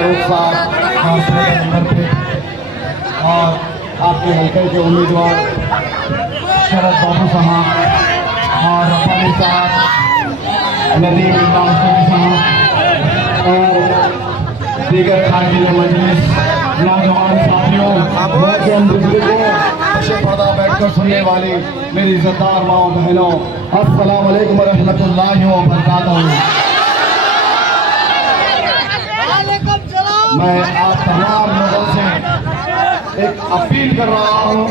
फारूक साहब नंबर पे और आपके हल्के के उम्मीदवार शरद बाबू साहब और रब्बानी साहब, नदीम साहब और दीगर खातिन मजलिस, नौजवान साथियों, पर्दा बैठकर सुनने वाली मेरी इज्जतदार माओ बहनों, अस्सलाम वालेकुम व रहमतुल्लाहि व बरकातहू। मैं आप तमाम लोगों से एक अपील कर रहा हूँ,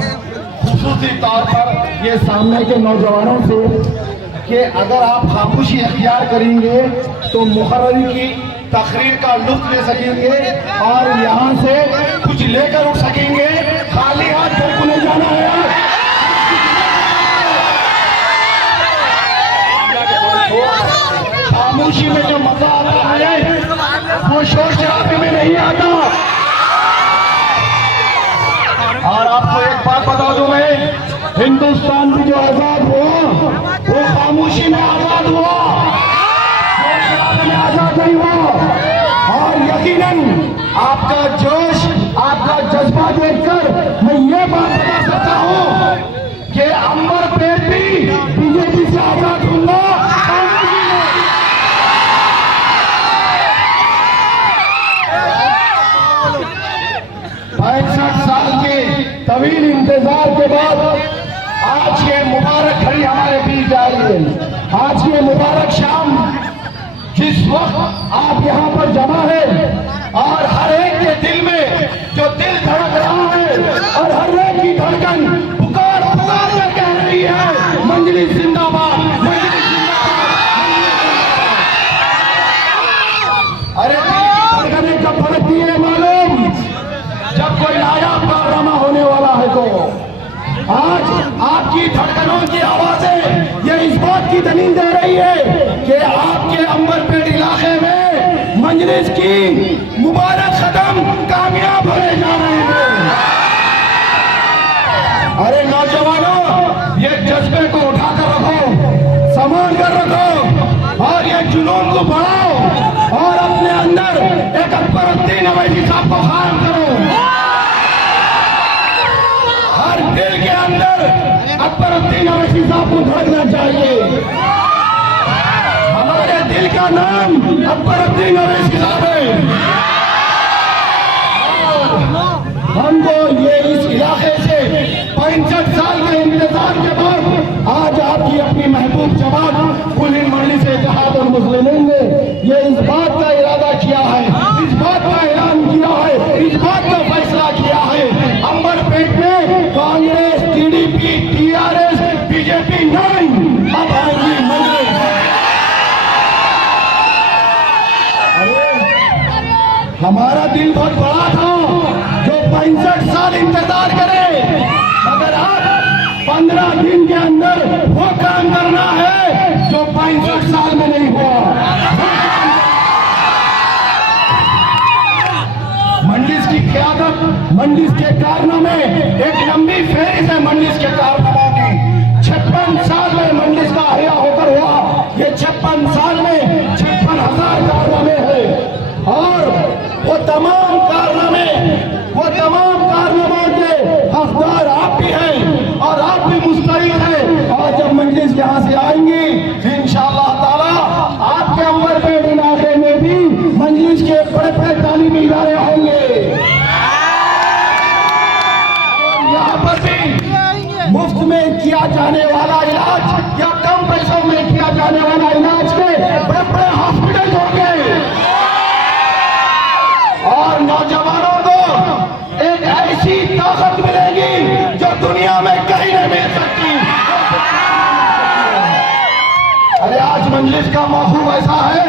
खुसूसी तौर पर ये सामने के नौजवानों से, कि अगर आप खामोशी अख्तियार करेंगे तो मुकर्ररी की तकरीर का लुत्फ ले सकेंगे और यहाँ से कुछ लेकर उठ सकेंगे। खाली हाथ बिल्कुल नहीं जाना है। खामोशी में जो मजा आता है वो शोर शराबे में नहीं आता। और आपको एक बात बता दूं, मैं हिंदुस्तान भी जो आजाद हुआ वो खामोशी में आजाद हुआ, शोर शराबे में आजाद नहीं हुआ। और यकीनन आपका जोश, आपका जज्बा देखकर मैं ये बात बता सकता हूं कि अंबर पेट भी बीजेपी से आजाद होगा। 65 साल के तवील इंतजार के बाद आज ये मुबारक घड़ी हमारे बीच आई है। आज ये मुबारक शाम, जिस वक्त आप यहाँ पर जमा है और हर एक के दिल में जो दिल धड़क रहा है और हर एक की धड़कन पुकार पुकार कर कह रही है, मंजलिस जिंदाबाद, मंजलिस जिंदाबाद। अरे धड़कने कब धड़कती है मालूम? जब कोई नायाब कारनामा होने वाला है। तो आज आपकी धड़कनों की आवाजें ये इस बात की दलील दे रही है कि आपके अंबरपेट इलाके में मजलिस की मुबारक कदम कामयाब होने जा रहे हैं। अरे नौजवानों, ये जज्बे को उठाकर रखो, संभाल कर रखो और ये जुनून को बढ़ाओ और अपने अंदर एक अकबरुद्दीन अवैसी साहब को कायम करो। हर दिल के अंदर अकबरुद्दीन अवैसी साहब को धड़कना चाहिए। हमारे दिल का नाम अकबरुद्दीन अवैसी साहब है। हमको ये इस इलाके से 65 साल के इंतजार के बाद आज आपकी अपनी महबूब जमात कुल हिंद मजलिस इत्तेहाद और मुस्लिमीन ने ये इस बात का इरादा किया है, इस बात का ऐलान किया है, इस बात का फैसला किया है, अंबरपेट में कांग्रेस, टीडीपी, टीआरएस, बीजेपी नहीं, अब आएगी मजलिस। अरे हमारा दिल बहुत बड़ा था जो 65 साल इंतजार करे, मगर अब 15 दिन के अंदर वो काम करना है जो 65 साल में नहीं हुआ। मंडलिस की क़यादत, मंडलिस के कारनामे, एक लंबी फहरिस्त है मंडलिस के कारनामों की। 56 साल में मंडलिस का अहिया होकर हुआ, ये 56 साल में 56,000 कारनामे हैं और वो तमाम कारनामों के हकदार आप भी हैं और आप भी मुस्तहिक हैं। और जब मजलिस यहाँ से आएंगी इंशाअल्लाह ताला आपके अंबरपेट इलाके में भी मजलिस के बड़े बड़े तालीमी इदारे होंगे। यहाँ पर भी मुफ्त में किया जाने वाला इलाज या कम पैसों में किया जाने वाला इलाज के बड़े बड़े हॉस्पिटल होंगे। और नौजवानों को एक ऐसी ताकत मिलेगी जो दुनिया में कहीं नहीं मिल सकती। अरे आज मजलिस का मौसम ऐसा है,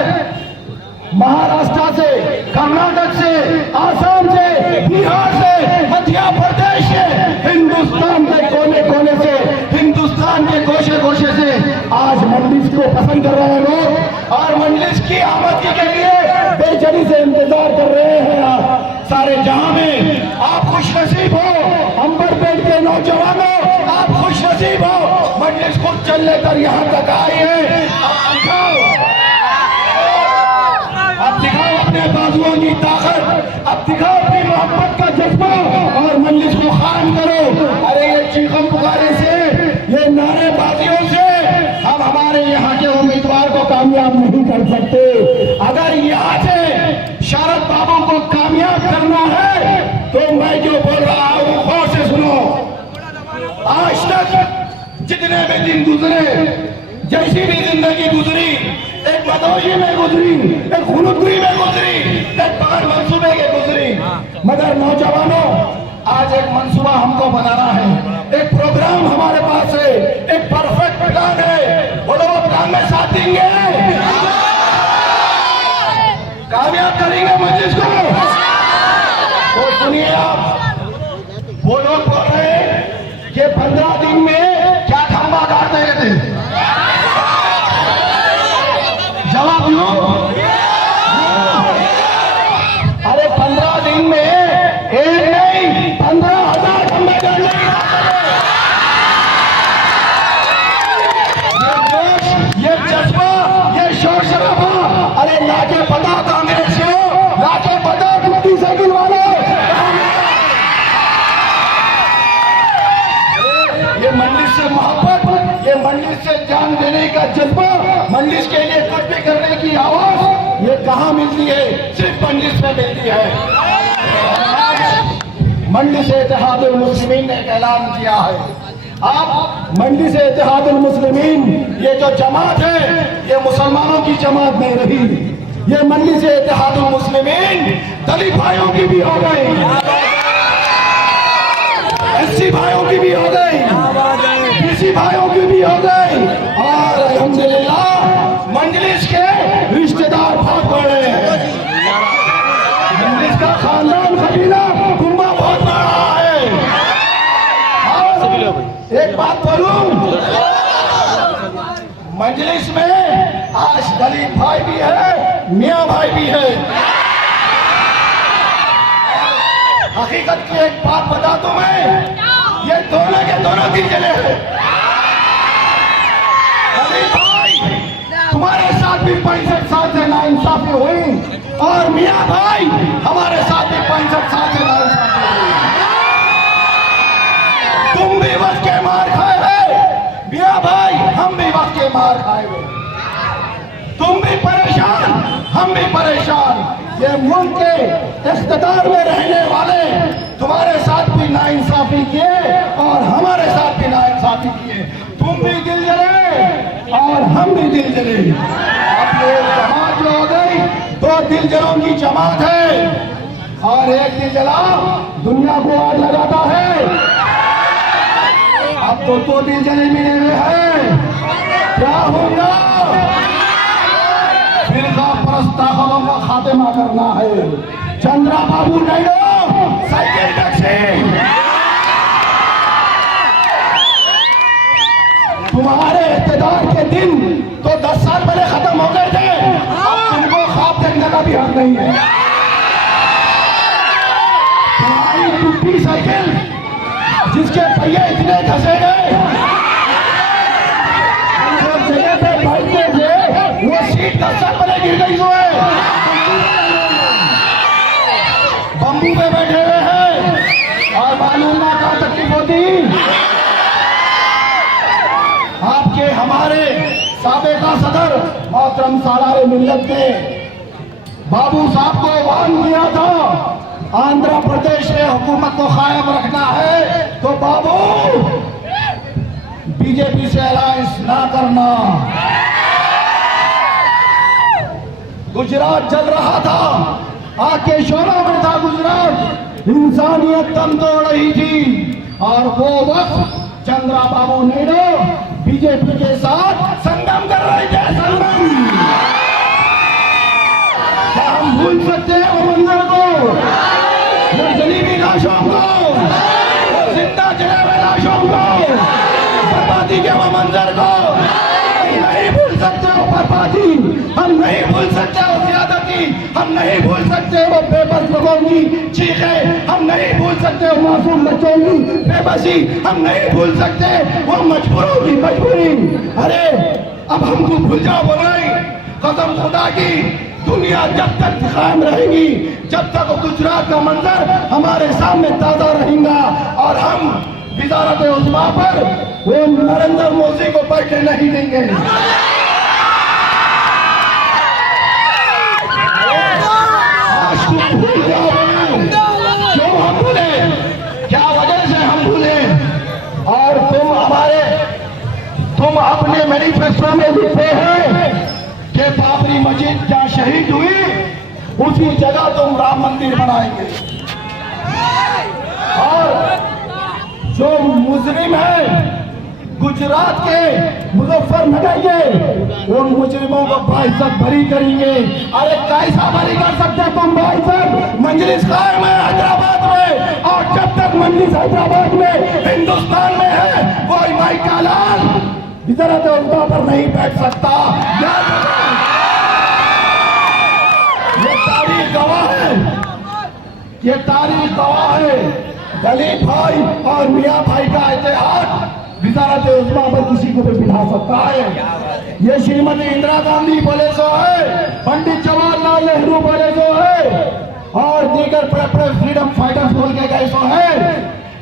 महाराष्ट्र से, कर्नाटक से, आसाम से, बिहार से, मध्य प्रदेश से, हिंदुस्तान के कोने कोने से, हिंदुस्तान के गोशे गोशे से आज मजलिस को पसंद कर रहे हैं लोग और मजलिस की आमदनी के लिए बेचैनी से इंतजार कर रहे हैं। सारे जहां में आप खुश नसीब हो, अंबरपेट के नौजवानों आप खुश नसीब हो, मजलिस खुद चल लेकर यहाँ तक आई है। अब दिखाओ अपने बाजुओं की ताकत। दिखाओ अपनी मोहब्बत का जज्बा और मजलिस को खाम करो। अरे ये चीखम पुकारे से, ये नारेबाजियों से हम हमारे यहाँ के उम्मीदवार को कामयाब नहीं कर सकते। अगर यहाँ से शरद बाबू को कामयाब करना है तो मैं जो बोल रहा हूँ गौर से सुनो। आज तक जितने भी दिन गुजरे, जैसी भी जिंदगी गुजरी, एक बदौशी में गुजरी, एक खुनुदगी में गुजरी, एक बगैर मंसूबे के गुजरी, मगर नौजवानों आज एक मंसूबा हमको बनाना है, एक प्रोग्राम हमारे पास है, एक परफेक्ट प्लान है। बोलो वो प्लान में साथ देंगे, कामयाब करेंगे मजलिस को। तो सुनिए आप, वो लोग बोल रहे हैं कि 15 दिन में क्या खंबा गाड़ देंगे थे। जवाब दो। अरे 15 दिन में एक नहीं 15,000 खंबे गाड़ लेंगे। ये जोश, ये जज्बा, ये शोर शराबा, अरे लाके पता कांग्रेसियों, लाके पता मोदी साइकिल वाले, ये मजलिस से मोहब्बत, ये मजलिस से जान देने का जज्बा, मजलिस के लिए कुछ भी करने की आवाज, ये कहाँ मिलती है? सिर्फ मजलिस में मिलती है। मजलिस इत्तेहादुल मुस्लिमीन ने ऐलान किया है। आप मजलिस इत्तेहादुल मुस्लिमीन, ये जो जमात है, ये मुसलमानों की जमात नहीं रही। ये मजलिस इत्तेहादुल मुस्लिमीन दलित भाइयों की भी हो गई, एससी भाइयों की भी हो गई, बीसी भाइयों की भी हो गई, और अल्हम्दुलिल्लाह मजलिस के रिश्तेदार बहुत बड़े हैं। मजलिस का खानदान कबीला कुंबा बहुत बड़ा है। और एक बात बोलूं, मजलिस में आज दलित भाई भी है, मियाँ भाई भी है। हकीकत की एक बात बता दूं मैं, ये दोनों के दोनों दिल जले हैं। दलित भाई, तुम्हारे साथ भी 65 साल से नाइंसाफी हुई, और मियाँ भाई हमारे साथ भी 65 साल से नाइंसाफी हुई। तुम भी वक्त के मार खाए हो मियाँ भाई, हम भी वक्त के मार खाए हुए। तुम भी परेशान, हम भी परेशान। ये मुल्क के इख्तिदार में रहने वाले तुम्हारे साथ भी नाइंसाफी किए और हमारे साथ भी नाइंसाफी किए। तुम भी दिल जले और हम भी दिल जले। अब ये जमात जो हो गई, 2 दिल जलों की जमात है, और एक दिल जला दुनिया को आग लगाता है। अब तो 2 दिल जले मिले हुए हैं। क्या होगा? फिरका परस्त ताकतों का खात्मा करना है। चंद्रा बाबू नायडू साइकिल टैक्सी, तुम्हारे इख्तिदार के दिन तो 10 साल पहले खत्म हो गए थे। अब तुमको ख्वाब देखने का भी हक नहीं है। तुम्हारी टूटी साइकिल जिसके पहिए इतने घसे गए, जो जगह पे बैठते थे वो सीट 10 साल पहले गिर गई हुई है। बम्बू पे बैठे हुए हैं और मालूम ना क्या तकलीफ होती। आपके हमारे साबिका सदर मोहतरम सालारे मिल्लत ने बाबू साहब को वार्न किया था, आंध्र प्रदेश में हुकूमत को कायम रखना है तो बाबू बीजेपी से अलायंस ना करना। गुजरात जल रहा था, आग के शोरों में था गुजरात, इंसानियत दम तोड़ रही थी, और वो वक्त चंद्रा बाबू नायडू बीजेपी के साथ संगम कर रहे थे। संगम क्या हम भूल सकते हैं वो मंजर को, जलीबी लाशों को, जिंदा जले हुए लाशों को, बर्बादी के वो मंजर को? नहीं भूल सकते वो बर्बादी, हम नहीं भूल सकते वो ज्यादती, हम नहीं भूल सकते वो बेबस लोगों की चीखें, हम नहीं भूल सकते वो मासूम बच्चों की बेबसी, हम नहीं भूल सकते वो मजबूरों की मजबूरी। अरे अब हमको भूल जाओ बोल रही, कसम खुदा की दुनिया जब तक कायम रहेगी, जब तक गुजरात का मंजर हमारे सामने ताजा रहेगा और हम वजारत उज़्मा पर वो नरेंद्र मोदी को बैठे नहीं देंगे। आज तुम भूल जाओ, क्यों हम भूले, क्या वजह से हम भूले? और तुम अपने मैनिफेस्टो में लिखते हैं कि बाबरी मस्जिद जहां शहीद हुई उसी जगह तुम राम मंदिर बनाएंगे, और जो मुजरिम है गुजरात के मुजफ्फरनगर के उन मुजरिमों को बाइज्जत बरी करेंगे। अरे कैसा बरी कर सकते तुम बाइज्जत? मजलिस कायम है हैदराबाद में, और जब तक मजलिस हैदराबाद में हिंदुस्तान में है कोई माई का लाल वज़ारत उज़्मा पर नहीं बैठ सकता। ये तारीख गवाह है, ये तारीख गवाह है। दलित भाई और मियाँ भाई का इतिहास वज़ारत उज़्मा पर किसी को भी बिठा सकता है। ये श्रीमती इंदिरा गांधी बोले सो है, पंडित जवाहरलाल नेहरू बोले सो है, और दीगर बड़े बड़े फ्रीडम फाइटर्स बोल के गए सो है।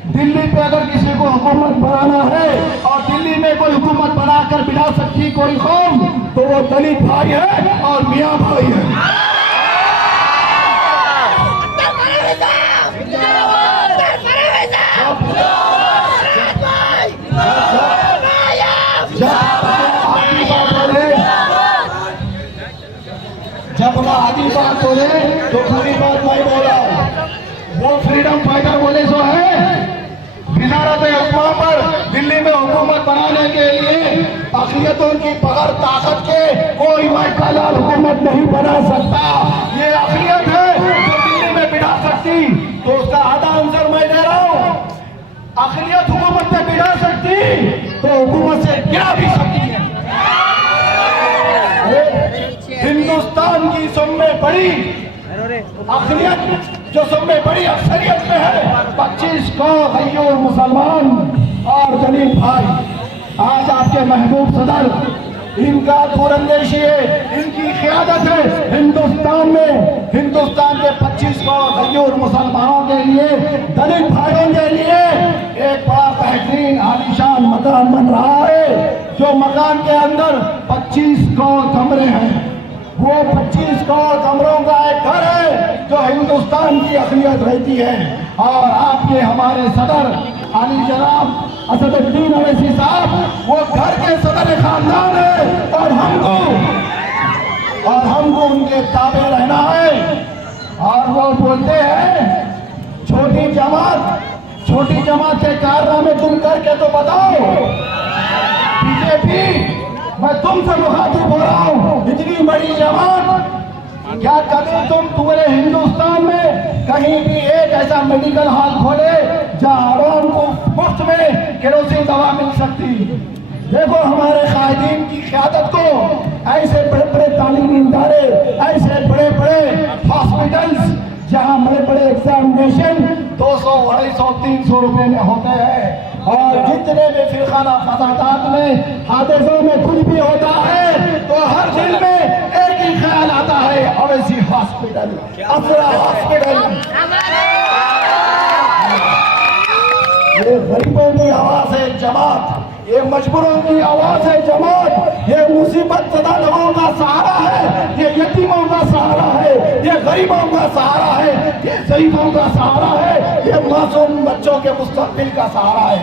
दिल्ली पे अगर किसी को हुकूमत बनाना है और दिल्ली में कोई हुकूमत बनाकर बिठा सकती कोई कौम, तो वो दलित भाई है और मियाँ भाई है। जब मैं आधी बात बोले तो पूरी बात नहीं बोला। वो फ्रीडम फाइटर बोले सो है वज़ारत उज़्मा पर दिल्ली में हुकूमत बनाने के लिए अक़लियतों की बगैर ताकत के कोई माइकालाल हुकूमत नहीं बना सकता। ये अक़लियत है जो दिल्ली में बिठा सकती, तो उसका आधा आंसर मैं दे रहा हूँ। अक़लियत हुकूमत से बिठा सकती तो हुकूमत से गिरा भी सकती है। हिंदुस्तान की सब में बड़ी अक़लियत जो सब में बड़ी अक्सरियत में है 25 करोड़ गैयूर मुसलमान और दलित भाई। आज आपके महबूब सदर इनका दूरंदेशी है, इनकी क़यादत है हिंदुस्तान में, हिंदुस्तान के 25 करोड़ गैयूर मुसलमानों के लिए, दलित भाइयों के लिए एक बड़ा बेहतरीन आलीशान मकान बन रहा है, जो मकान के अंदर 25 करोड़ कमरे हैं। वो 25 करोड़ कमरों का एक घर है जो हिंदुस्तान की अक़लियत रहती है। और आपके हमारे सदर आली जनाब असदुद्दीन अवैसी साहब वो घर के सदर खानदान है, और हमको उनके ताबे रहना है। और वो बोलते हैं छोटी जमात के कारनामे तुम करके तो बताओ। बीजेपी, मैं तुमसे मुखातिब हो रहा हूँ, इतनी बड़ी जमात, क्या कभी तुम पूरे हिंदुस्तान में कहीं भी एक ऐसा मेडिकल हॉल खोले जहाँ आवाम को मुफ्त में केरोसिन दवा मिल सकती? देखो हमारे कायदीन की क़यादत को, ऐसे बड़े बड़े तालीमी इदारे, ऐसे बड़े बड़े हॉस्पिटल्स जहाँ बड़े बड़े एग्जामिनेशन 200, 250, 300 रुपए में होते हैं, और जितने भी फिरखाना फसादात में हादसों में कुछ भी होता है तो हर दिल में एक ही ख्याल आता है, अवैसी हॉस्पिटल, असरा हॉस्पिटल। ये गरीबों की आवाज है जमात, ये मजबूरों की आवाज है जमात, ये मुसीबत ज़दा लोगों का सहारा है, ये यतीमों का सहारा है, ये गरीबों का सहारा है, ये ज़ईफ़ों का सहारा है, ये मासूम बच्चों के मुस्तक़बिल का सहारा है।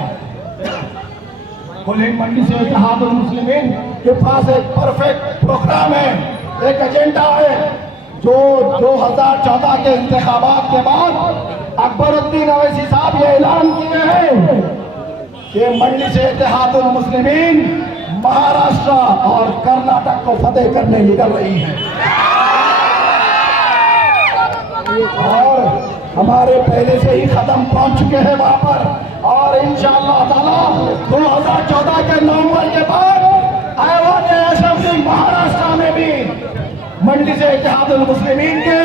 कुल मंडी से इत्तेहादुल मुस्लिमीन के पास एक परफेक्ट प्रोग्राम है, एक एजेंडा है, जो 2014 के इंतखाबात के बाद अकबरुद्दीन अवैसी साहब ये ऐलान किए हैं कि मंडी से इत्तेहादुल मुस्लिमीन महाराष्ट्र और कर्नाटक को फतेह करने निकल रही है। और हमारे पहले से ही कदम पहुंच चुके हैं वहां पर, और इंशाअल्लाह ताला 2014 के नवंबर के बाद ऐवान असेंबली महाराष्ट्र में भी मंडी से इत्तेहादुल मुस्लिमीन के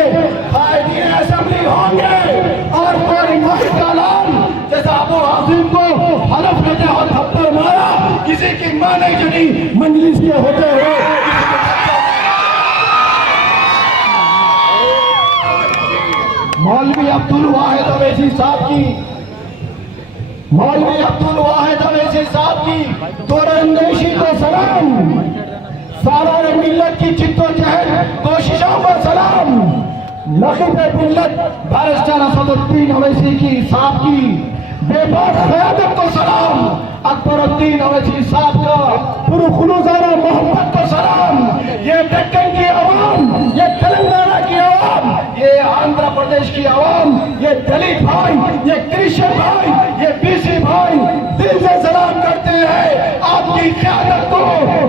कायदीन असेंबली होंगे, और कोई माहिका लाल जैसा अबू हासिम को हलफ लेते और थप्पड़ मारा, किसी की मां नहीं जनी मजलिस के होते हुए मौलवी अब्दुल वाहिद अवैसी साहब की, मौलवी अब्दुल वाहिद अवैसी साहब की दूरअंदेशी को सलाम, सालार मिल्लत की जिद्दोजहद कोशिशों को सलाम, नखीब मिल्लत बैरिस्टर असदुद्दीन अवैसी की साहब की बेबाक क़यादत को सलाम, अकबरुद्दीन अवैसी साहब का पुरखुलूसाना मोहब्बत को सलाम। ये दक्कन की आवाम, ये तेलंगाना की आवाम, ये आंध्र प्रदेश की आवाम, ये दलित भाई, ये क्रिश्चियन भाई, ये बीसी भाई दिल से सलाम करते हैं आपकी क़यादत को।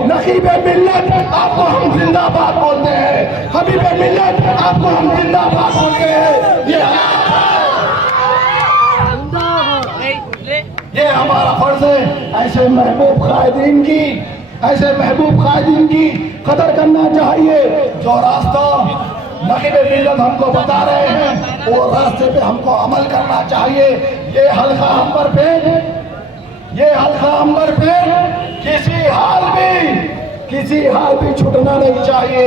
नखीब मिल्लत आपको हम जिंदाबाद बोलते हैं, हबीब मिल्लत आपको हम जिंदाबाद बोलते हैं। ये हमारा फर्ज है। ऐसे महबूब कायदीन की कदर करना चाहिए। जो रास्ता नखीब मिल्लत हमको बता रहे हैं वो रास्ते पे हमको अमल करना चाहिए। ये हल्का अंबर पे किसी हाल भी छूटना नहीं चाहिए।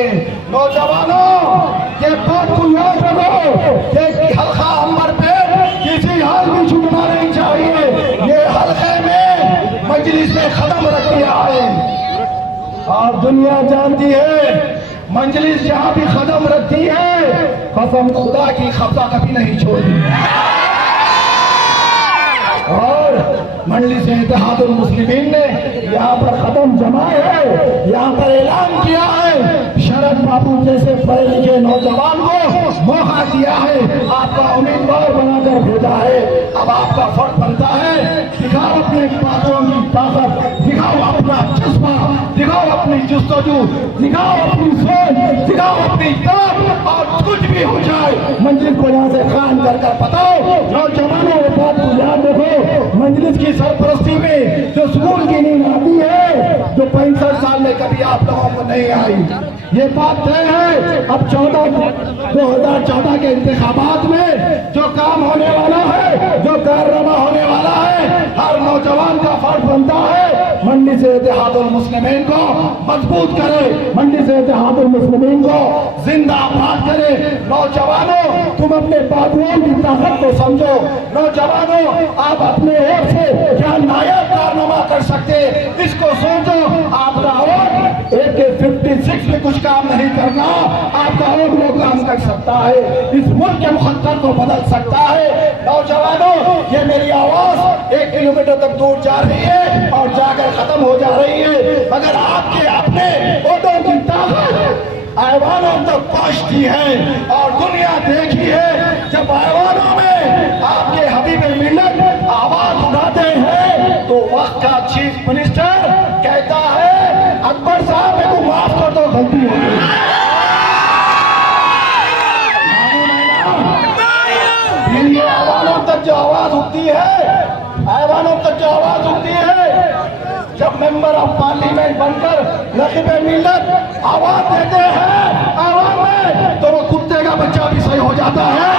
नौजवानों ये बात को याद रखो, ये हल्का अंबर पे किसी हाल भी छूटना नहीं चाहिए। ये हल्के में मजलिस ने कदम रख दिया है और दुनिया जानती है मजलिस जहां भी कदम रखती है कसम खुदा की कब्जा कभी नहीं छोड़ती। और मजलिस इत्तेहादुल मुस्लिमीन ने यहाँ पर कदम जमाए है, यहाँ पर ऐलान किया है, शरद बाबू जैसे पढ़े लिखे नौजवान को मौका दिया है, आपका उम्मीदवार बनाकर भेजा है। अब आपका फर्ज बनता है दिखाओ अपने बातों की ताकत, दिखाओ अपना जज्बा, दिखाओ अपनी जुस्तजू, दिखाओ अपनी सोच, दिखाओ अपनी तलब, और कुछ भी हो जाए मंजिल को यहाँ से खान कर बताओ। नौजवानों को बात को याद रखो, मंजिल की सरपरस्ती में जो स्कूल की नींद आती है जो 65 साल में कभी आप लोगों को नहीं आई, ये बात तय है। अब 2014 के इंतखाबात में जो काम होने वाला है, जो कारनामा होने वाला है, हर नौजवान का फर्ज बनता है मजलिस इत्तेहादुल मुस्लिमीन को मजबूत करे, मजलिस इत्तेहादुल मुस्लिमीन को जिंदाबाद करे। नौजवानों तुम अपने बाबुओं की ताकत को समझो। नौजवानों आप अपने ओर से क्या नायाब कारनामा कर सकते इसको सोचो। आपका वोट AK-56 में कुछ काम नहीं करना, आपका वोट वो काम कर सकता है, इस मुल्क के मुकद्दर को बदल सकता है। नौजवानों ये मेरी आवाज 1 किलोमीटर तक दूर जा रही है और जाकर खत्म हो जा रही है, मगर आपके अपने वोटों की ताकत ऐवानों तक पहुंचती है और दुनिया देखी है। जब ऐवानों में आपके हबीब मिल्लत आवाज उठाते हैं तो वक्त का चीफ मिनिस्टर कहता है अकबर साहब मेरे को माफ कर दो, गलती हो गई। ये ऐवानों तक जो आवाज उठती है, ऐवानों तक जो आवाज उठती है, जब मेंबर ऑफ पार्लियामेंट बनकर नखीब मिल्लत आवाज देते हैं आवाज में, तो वो कुत्ते का बच्चा भी सही हो जाता है।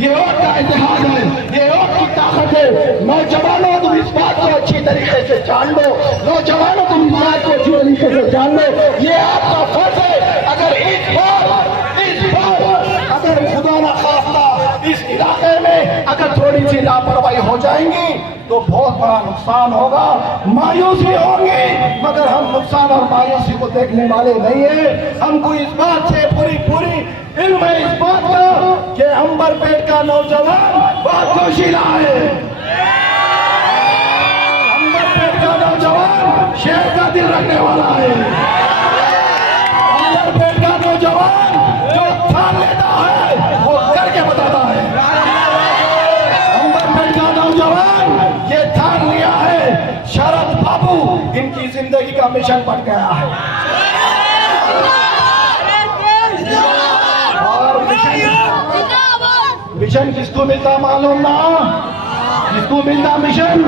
ये वोट का इतिहास है, ये वोट की ताकत है। नौजवानों तुम इस बात को अच्छी तरीके से जान लो, नौजवानों तुम इस बात को अच्छी तरीके से जान लो, ये आपका फर्ज है। अगर इस बार अगर खुदा ना खास्ता इस इलाके में अगर थोड़ी सी लापरवाही हो जाएंगी तो बहुत बड़ा नुकसान होगा, मायूसी होगी, मगर हम नुकसान और मायूसी को देखने वाले नहीं है। हमको इस बात से पूरी इल्म है इस बात का कि अंबरपेट का नौजवान बहुत जोशीला है। अंबरपेट का नौजवान शेर का दिल रखने वाला है। अंबरपेट का नौजवान जो ठान लेता है वो करके बताता है। अंबरपेट का नौजवान ये ठान लिया है शरद बाबू इनकी जिंदगी का मिशन बन गया है। मिशन किसको मिलता मालूम ना, किसको मिलता मिशन?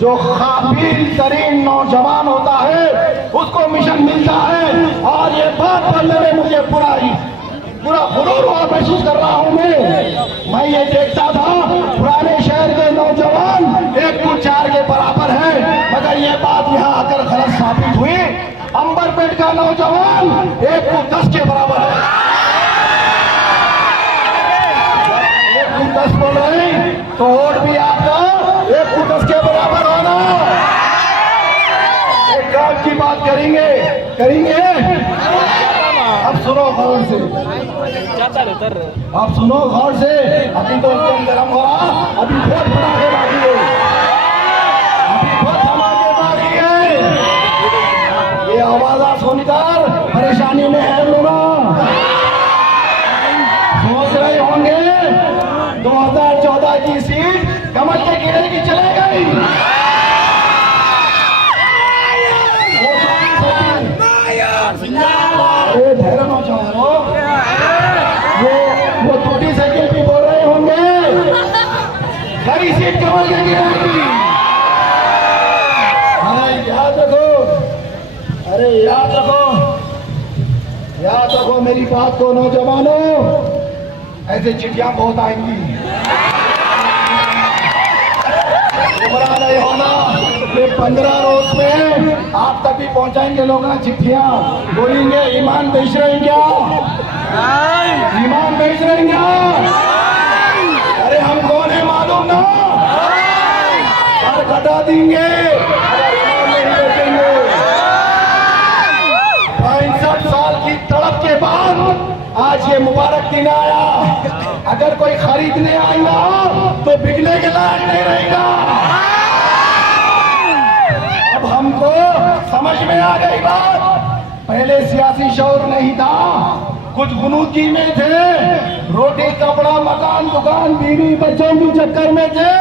जो काबिल तरीन नौजवान होता है उसको मिशन मिलता है। और ये बात बोलने में मुझे पूरा गुरूर और महसूस कर रहा हूँ। मैं ये देखता था पुराने शहर के नौजवान 1-4 के बराबर है, मगर ये बात यहाँ आकर गलत साबित हुई। अंबरपेट का नौजवान 1 को 10 के बराबर है। 1 को 10 बोल रहे हैं तो वोट भी आपका 1 को 10 के बराबर होना। एक काम की बात करेंगे अब सुनो गौर से, अब सुनो गौर से। अभी तो एकदम गर्म हो रहा, अभी बहुत धमाके बाकी है, अभी बहुत धमाके बाकी है। ये आवाज सुनकर परेशानी में है लोग, सोच रहे होंगे 2014 की सीट कमल के गिरे की चले गई। धैर्य हो जाओ, वो टूटी साइकिल भी बोल रहे होंगे खरी सीट कमल के गिरेगी। याद रखो, अरे याद रखो मेरी बात को नौजवानों, ऐसे चिट्ठियां बहुत आएंगी, घबरा नहीं होना। ये 15 रोज में आप तक भी पहुंचाएंगे लोग ना चिट्ठियां, बोलेंगे ईमान बेच रहे हैं क्या, ईमान बेच रहे हैं क्या। अरे हम कौन है मालूम ना, सर कटा देंगे अगर ईमान नहीं बेचेंगे। 65 साल की तड़प के बाद आज ये मुबारक दिन आया। अगर कोई खरीदने आएगा तो बिकने के लायक नहीं रहेगा। अब हमको समझ में आ गई बात, पहले सियासी शौर नहीं था, कुछ गुनूती में थे, रोटी कपड़ा मकान दुकान बीवी बच्चों के चक्कर में थे,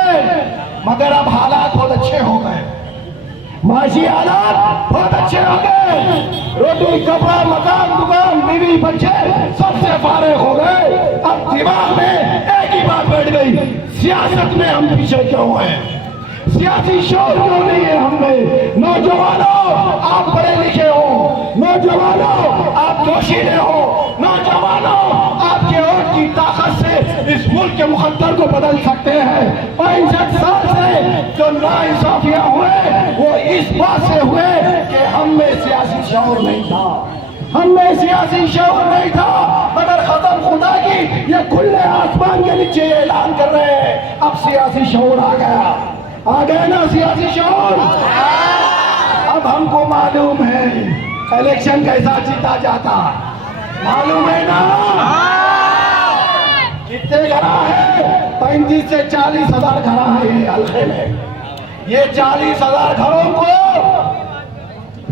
मगर अब हालात बहुत अच्छे हो गए, माशी हालात बहुत अच्छे हो गए, रोटी कपड़ा मकान दुकान बीवी बच्चे सबसे फारिग हो गए। अब दिमाग में एक ही बात बैठ गई, सियासत में हम पीछे क्यों हैं, सियासी शौर क्यों नहीं है हमें। नौजवानों आप पढ़े लिखे हो, नौजवानों आप जोशीले हो, नौजवानों आपके वोट की ताकत से इस मुल्क के मुकद्दर को बदल सकते हैं। 65 साल से जो नाइंसाफियां हुए वो इस बात से हुए कि हम में सियासी शौर नहीं था, हमने सियासी शौर नहीं था, मगर खत्म खुदा की ये खुले आसमान के नीचे ऐलान कर रहे हैं अब सियासी शौर आ गया ना सियासी शौर। अब हमको मालूम है इलेक्शन कैसा जीता जाता, मालूम है ना। कितने घरा है, 35 से 40 हजार घरा है ये हल्के में। ये 40 हजार घरों को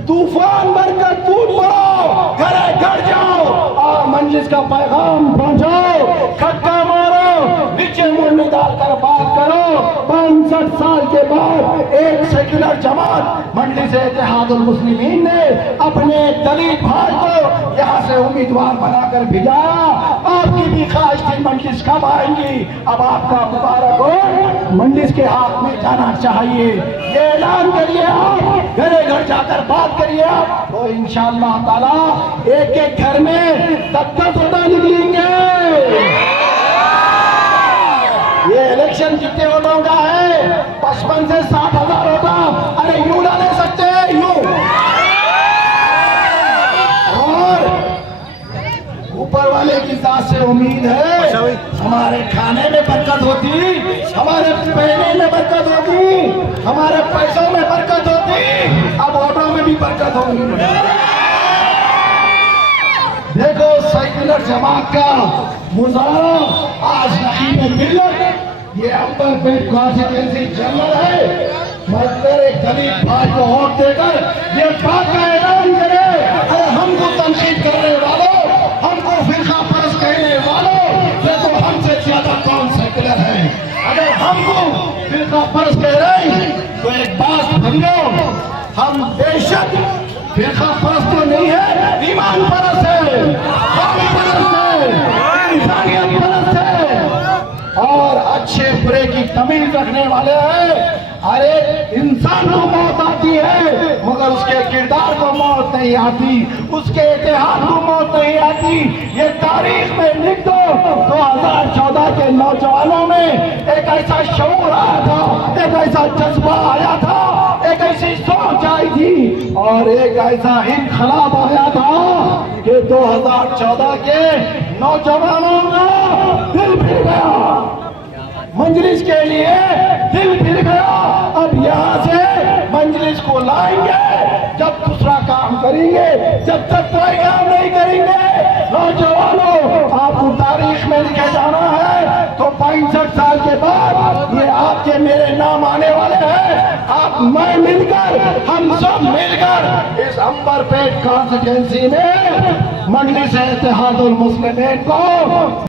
तूफान भरकर टूट पड़ो, घरे घर जाओ और मंजिल का पैगाम पहुंचाओ, खटका मारो, नीचे मुंडी डालकर बात करो। 65 साल के बाद एक सेक्युलर जमात मंजलिस इत्तेहादुल मुस्लिमीन ने अपने दलित भाई को यहाँ से उम्मीदवार बनाकर भेजाया। आपकी भी ख्वाहिश थी मंजलिस कब आएंगी, अब आपका मुबारक हो मंजलिस के हाथ में जाना चाहिए। ये ऐलान करिए, आप घरे घर जाकर बात करिए आप, तो इंशाअल्लाह ताला एक एक घर में 10 वोटा निकलेंगे। ये इलेक्शन कितने वोटों का है, 55 से 60 हजार वोटा। अरे यूं ना ले सकते यूं, और ऊपर वाले की जात से उम्मीद है हमारे खाने में बरकत होती, हमारे पहने में बरकत होती, हमारे पैसों में बरकत होती, अब वोटों में भी बरकत होगी। देखो सेक्युलर जमात का मुजाहरा आज नकीब मिल्लत, ये अंबरपेट कॉन्स्टिट्यूंसी जनरल है, मगर एक दलित भाई को वोट देकर ये बात का ऐलान करे, अरे हमको तनकीद करने वालों, हमको फिरका परस्त कहने वालों, देखो हमसे ज्यादा कौन सेक्युलर है। अगर हमको फिरका परस्त कह रहे हैं तो एक बात समझो, हम बेशक फिरका परस्त तो नहीं है, ईमान परस्त है, कौम परस्त है, इंसानियत परस्त है और अच्छे बुरे की तमीज रखने वाले हैं। अरे इंसान को मौत आती है मगर उसके किरदार को मौत नहीं आती, उसके इतिहास को मौत नहीं आती। ये तारीख में लिख दो, 2014 के नौजवानों में एक ऐसा शऊर आया था, एक ऐसा जज्बा आया था, एक ऐसी सोच आई थी और एक ऐसा इनकलाब आया था कि 2014 के नौजवानों का दिल फिर गया, मजलिस के लिए दिल फिर गया। अब यहाँ से मजलिस को लाएंगे जब दूसरा काम करेंगे, जब तक कोई काम नहीं करेंगे। नौजवानों, आपको तारीख में लिखे जाना है तो 65 साल के बाद ये आपके मेरे नाम आने वाले हैं। आप मैं मिलकर, हम सब मिलकर इस अंबरपेट कॉन्स्टिट्यूंसी में मजलिस इत्तेहादुल मुस्लिमीन को